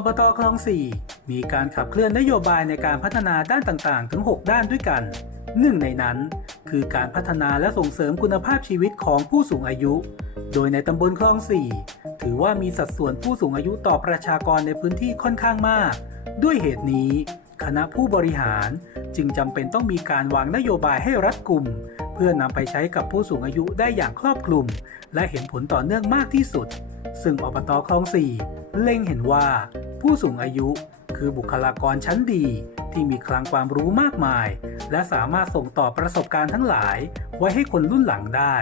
อบตคลองสี่มีการขับเคลื่อนนโยบายในการพัฒนาด้านต่างๆ ถึง 6 ด้านด้วยกัน หนึ่งในนั้น คือการพัฒนาและส่งเสริมคุณภาพชีวิตของผู้สูงอายุ โดยในตำบลคลองสี่ถือว่ามีสัดส่วนผู้สูงอายุต่อประชากรในพื้นที่ค่อนข้างมาก ด้วยเหตุนี้ คณะผู้บริหารจึงจำเป็นต้องมีการวางนโยบายให้รัดกุม เพื่อนำไปใช้กับผู้สูงอายุได้อย่างครอบคลุม และเห็นผลต่อเนื่องมากที่สุด ซึ่งอบตคลองสี่เล็งเห็นว่า ผู้สูงอายุคือบุคลากรชั้นดีที่มีคลังความรู้มากมาย และสามารถส่งต่อประสบการณ์ทั้งหลาย ไว้ให้คนรุ่นหลังได้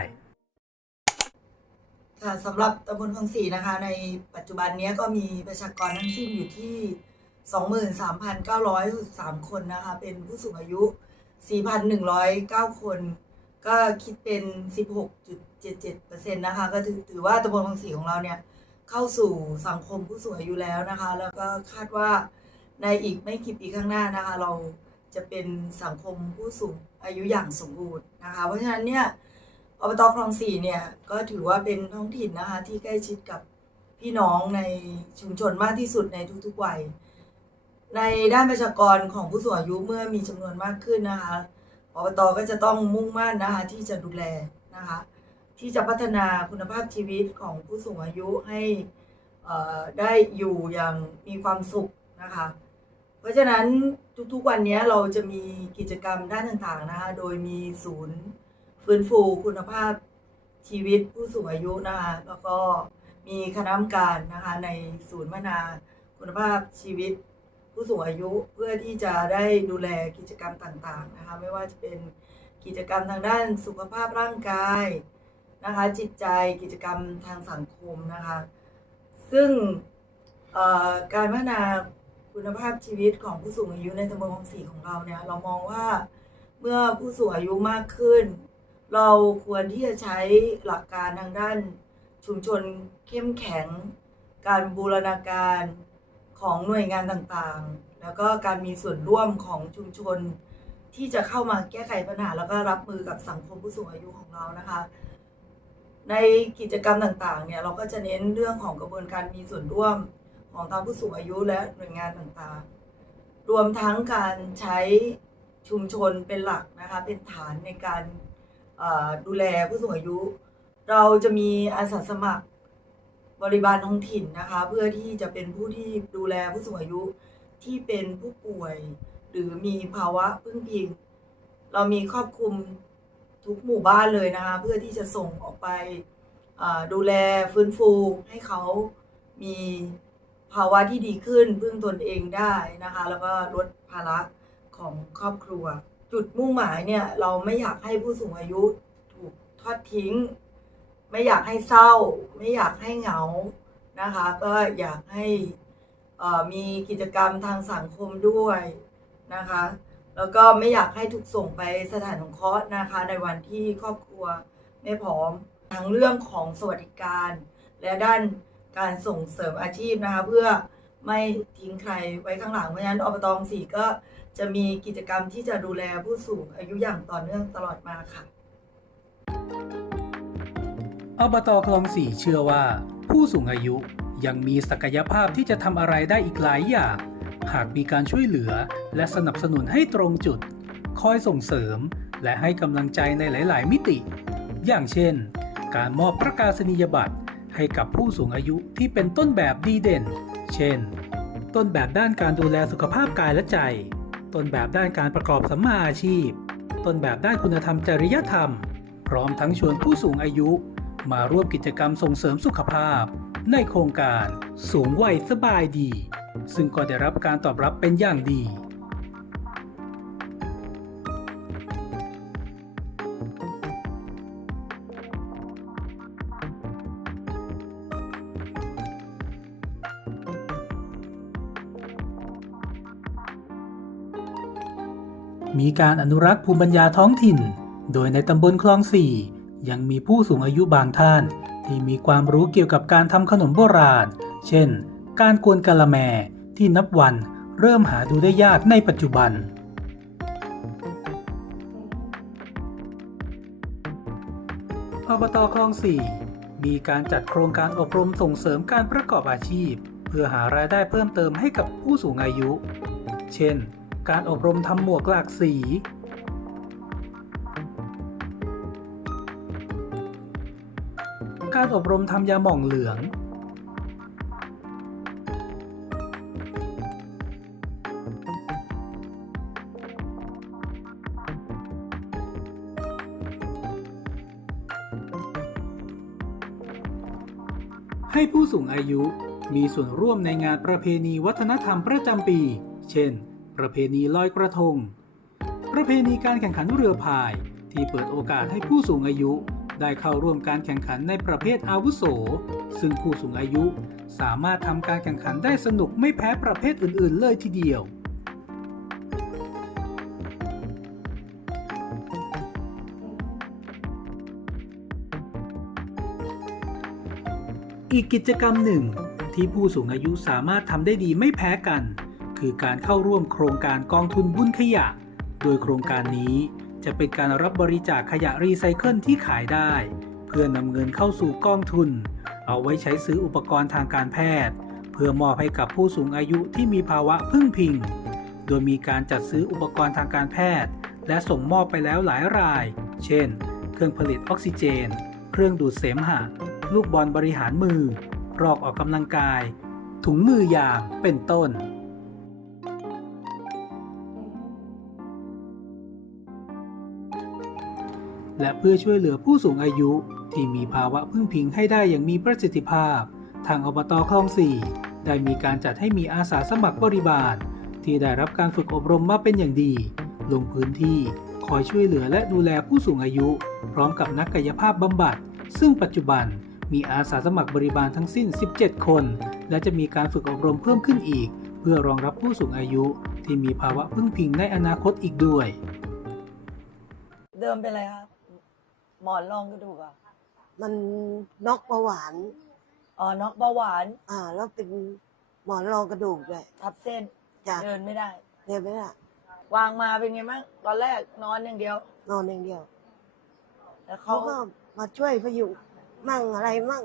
ค่ะสำหรับตำบลคลองสี่นะคะ ในปัจจุบันนี้ก็มีประชากรทั้งสิ้นอยู่ที่ 23,963 คนนะคะ เป็นผู้สูงอายุ 4,109 คน ก็คิดเป็น 16.77%นะคะ ก็ถือถือว่าตำบลคลองสี่ของเราเนี่ย เข้าสู่สังคมผู้สูงอายุแล้วนะคะ แล้วก็คาดว่าในอีกไม่กี่ปีข้างหน้านะคะ เราจะเป็นสังคมผู้สูงอายุอย่างสมบูรณ์นะคะ เพราะฉะนั้นเนี่ยอบตคลองสี่เนี่ยก็ถือว่าเป็นท้องถิ่นนะคะ ที่ใกล้ชิดกับพี่น้องในชุมชนมากที่สุดในทุกๆวัย ในด้านประชากรของผู้สูงอายุเมื่อมีจำนวนมากขึ้นนะคะอบตก็จะต้องมุ่งมั่นนะคะที่จะดูแลนะคะ ที่จะพัฒนาคุณภาพชีวิตของผู้สูงอายุให้ได้อยู่อย่างมีความสุขนะคะ เพราะฉะนั้นทุกๆวันนี้เราจะมีกิจกรรมด้านต่างๆนะคะ โดยมีศูนย์ฟื้นฟูคุณภาพชีวิตผู้สูงอายุนะคะ แล้วก็มีคณะกรรมการนะคะในศูนย์พัฒนาคุณภาพชีวิตผู้สูงอายุเพื่อที่จะได้ดูแลกิจกรรมต่างๆนะคะ ไม่ว่าจะเป็นกิจกรรมทางด้านสุขภาพร่างกาย นะคะจิตใจกิจกรรมทางสังคมนะคะ ซึ่งการพัฒนาคุณภาพชีวิตของผู้สูงอายุในตำบลคลองสีของเราเนี่ยเรามองว่าเมื่อผู้สูงอายุมากขึ้น เราควรที่จะใช้หลักการทางด้านชุมชนเข้มแข็ง การบูรณาการของหน่วยงานต่างๆ แล้วก็การมีส่วนร่วมของชุมชนที่จะเข้ามาแก้ไขปัญหา แล้วก็รับมือกับสังคมผู้สูงอายุของเรานะคะ ในกิจกรรมต่างๆ เนี่ยเราก็จะเน้นเรื่องของกระบวนการมีส่วนร่วมของทางผู้สูงอายุและหน่วยงานต่างๆ รวมทั้งการใช้ชุมชนเป็นหลักนะคะเป็นฐานในการดูแลผู้สูงอายุ เราจะมีอาสาสมัครบริบาลท้องถิ่นนะคะ เพื่อที่จะเป็นผู้ที่ดูแลผู้สูงอายุที่เป็นผู้ป่วย หรือมีภาวะพึ่งพิง เรามีครอบคลุม ทุกหมู่บ้านเลยนะคะ เพื่อที่จะส่งออกไปดูแลฟื้นฟูให้เขามีภาวะที่ดีขึ้นพึ่งตนเองได้นะคะ แล้วก็ลดภาระของครอบครัว จุดมุ่งหมายเนี่ยเราไม่อยากให้ผู้สูงอายุถูกทอดทิ้ง ไม่อยากให้เศร้า ไม่อยากให้เหงานะคะ ก็อยากให้มีกิจกรรมทางสังคมด้วยนะคะ แล้วก็ไม่อยากให้ถูกส่งไปสถานสงเคราะห์นะคะ ในวันที่ครอบครัวไม่พร้อมทั้งเรื่องของสวัสดิการ และด้านการส่งเสริมอาชีพนะคะ เพื่อไม่ทิ้งใครไว้ข้างหลังเพราะฉะนั้นอบตองสี่ก็จะมีกิจกรรมที่จะดูแลผู้สูงอายุอย่างต่อเนื่องตลอดมาค่ะอบตคลองสี่เชื่อว่า ผู้สูงอายุยังมีศักยภาพที่จะทำอะไรได้อีกหลายอย่าง หากมีการช่วยเหลือ และสนับสนุนให้ตรงจุด คอยส่งเสริม และให้กำลังใจในหลาย ๆ มิติ อย่างเช่น การมอบประกาศนียบัตรให้กับผู้สูงอายุที่เป็นต้นแบบดีเด่น เช่น ต้นแบบด้านการดูแลสุขภาพกายและใจ ต้นแบบด้านการประกอบสัมมาอาชีพ ต้นแบบด้านคุณธรรมจริยธรรม พร้อมทั้งชวนผู้สูงอายุ มาร่วมกิจกรรมส่งเสริมสุขภาพ ในโครงการสูงวัยสบายดี ซึ่งก็ได้รับการตอบรับเป็นอย่างดี มีการอนุรักษ์ภูมิปัญญาท้องถิ่น โดยในตำบลคลองสี่ยังมีผู้สูงอายุบางท่าน ที่มีความรู้เกี่ยวกับการทำขนมโบราณ เช่น การกวนกะละแมที่นับวันเริ่มหาดูได้ยากในปัจจุบัน อบตคลองสี่มีการจัดโครงการอบรมส่งเสริมการประกอบอาชีพ เพื่อหารายได้เพิ่มเติมให้กับผู้สูงอายุ เช่น การอบรมทำหมวกหลากสี การอบรมทำยาหม่องเหลือง ให้ผู้สูงอายุมีส่วนร่วมในงานประเพณีวัฒนธรรมประจำปี เช่น ประเพณีลอยกระทง ประเพณีการแข่งขันเรือพาย ที่เปิดโอกาสให้ผู้สูงอายุได้เข้าร่วมการแข่งขันในประเภทอาวุโส ซึ่งผู้สูงอายุสามารถทำการแข่งขันได้สนุกไม่แพ้ประเภทอื่น ๆ เลยทีเดียว อีกกิจกรรมหนึ่ง ที่ผู้สูงอายุสามารถทำได้ดีไม่แพ้กัน คือการเข้าร่วมโครงการกองทุนบุญขยะ โดยโครงการนี้จะเป็นการรับบริจาคขยะรีไซเคิลที่ขายได้ เพื่อนำเงินเข้าสู่กองทุน เอาไว้ใช้ซื้ออุปกรณ์ทางการแพทย์ เพื่อมอบให้กับผู้สูงอายุที่มีภาวะพึ่งพิง โดยมีการจัดซื้ออุปกรณ์ทางการแพทย์ และส่งมอบไปแล้วหลายราย เช่น เครื่องผลิตออกซิเจน เครื่องดูดเสมหะ ลูกบอลบริหารมือ รอกออกกำลังกาย ถุงมือยางเป็นต้น และเพื่อช่วยเหลือผู้สูงอายุที่มีภาวะพึ่งพิงให้ได้อย่างมีประสิทธิภาพ ทางอบตคลองสี่ได้มีการจัดให้มีอาสาสมัครบริบาล ที่ได้รับการฝึกอบรมมาเป็นอย่างดี ลงพื้นที่คอยช่วยเหลือและดูแลผู้สูงอายุ พร้อมกับนักกายภาพบำบัด ซึ่งปัจจุบัน มีอาสาสมัครบริบาลทั้งสิ้น 17 คน และจะมีการฝึกอบรมเพิ่มขึ้นอีก เพื่อรองรับผู้สูงอายุที่มีภาวะพึ่งพิงในอนาคตอีกด้วย เดิมเป็นอะไรครับหมอนรองกระดูกอะมันน็อกเบาหวาน อ๋อน็อกเบาหวาน อ่า แล้วเป็นหมอนรองกระดูกด้วยทับเส้นจ้ะเดินไม่ได้ เดินไม่ได้ วางมาเป็นไงบ้างตอนแรกนอนอย่างเดียว นอนอย่างเดียว แล้วเขาเขาก็มาช่วยพยุง มั่งอะไรมั่ง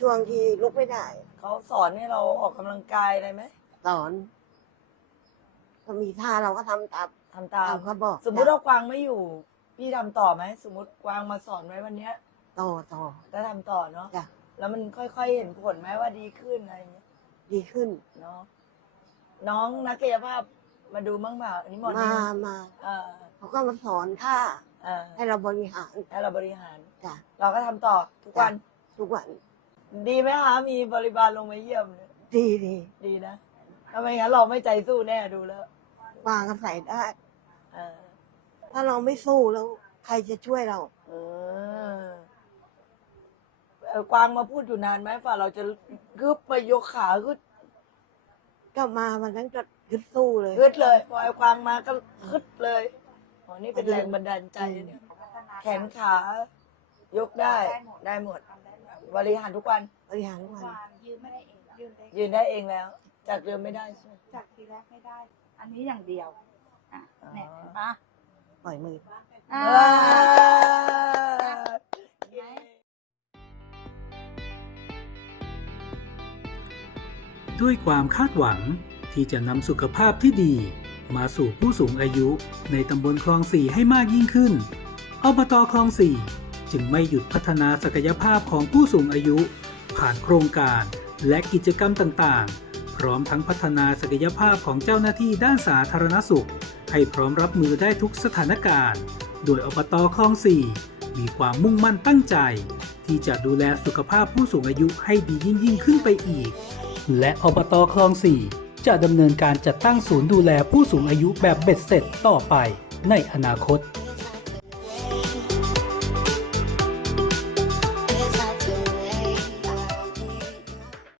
ช่วงที่ลุกไม่ได้ เขาสอนให้เราออกกำลังกายอะไรไหมสอนก็มีท่าเราก็ทำตามทำตามตามเขาบอกสมมุติว่ากวางไม่อยู่ พี่ทำต่อไหมสมมติกวางมาสอนไว้วันเนี้ยต่อต่อแล้วทำต่อเนาะจ้ะแล้วมันค่อยๆเห็นผลไหมว่าดีขึ้นอะไรอย่างเงี้ยดีขึ้น เนาะน้องนักกายภาพมาดูบ้างเปล่าอันนี้หมอมานี่มา เออเขาก็มาสอนท่า เออให้เราบริหารให้เราบริหาร จ้ะเราก็ทำต่อทุกวัน ทุกวัน ดีไหมคะ มีบริบาลลงมาเยี่ยมเนี่ยดีดีดีนะถ้าไม่งั้นเราไม่ใจสู้แน่ดูแล้ววางก็ใส่ได้ เออถ้าเราไม่สู้แล้ว ใครจะช่วยเรา เออเอ่อกวางมาพูดอยู่นานไหมฝ่าเราจะกึบมายกขาขึ้นก็มาวันนั้นก็ยึดสู้เลย ขึ้นเลยพอไอ้กวางมาก็ขึ้นเลย อ๋อนี่เป็นแรงบันดาลใจเนี่ยแขนขา ยกได้ได้หมด บริหารทุกวัน บริหารทุกวัน ยืนไม่ได้เองยืนได้ยืนได้เองแล้ว จากเดิมไม่ได้ใช่ไหมจากทีแรกไม่ได้ อันนี้อย่างเดียวอะเนี่ยเห็นปะปล่อยมืออ่าว้าวเย้ด้วยความคาดหวังที่จะนำสุขภาพที่ดี มาสู่ผู้สูงอายุในตำบลคลองสี่ให้มากยิ่งขึ้น อบตคลองสี่จึงไม่หยุดพัฒนาศักยภาพของผู้สูงอายุ ผ่านโครงการและกิจกรรมต่างๆ พร้อมทั้งพัฒนาศักยภาพของเจ้าหน้าที่ด้านสาธารณสุข ให้พร้อมรับมือได้ทุกสถานการณ์ โดยอบตคลองสี่มีความมุ่งมั่นตั้งใจ ที่จะดูแลสุขภาพผู้สูงอายุให้ดียิ่งยิ่งขึ้นไปอีก และอบตคลองสี่ จะดำเนินการจัดตั้งศูนย์ดูแลผู้สูงอายุแบบเบ็ดเสร็จต่อไปในอนาคต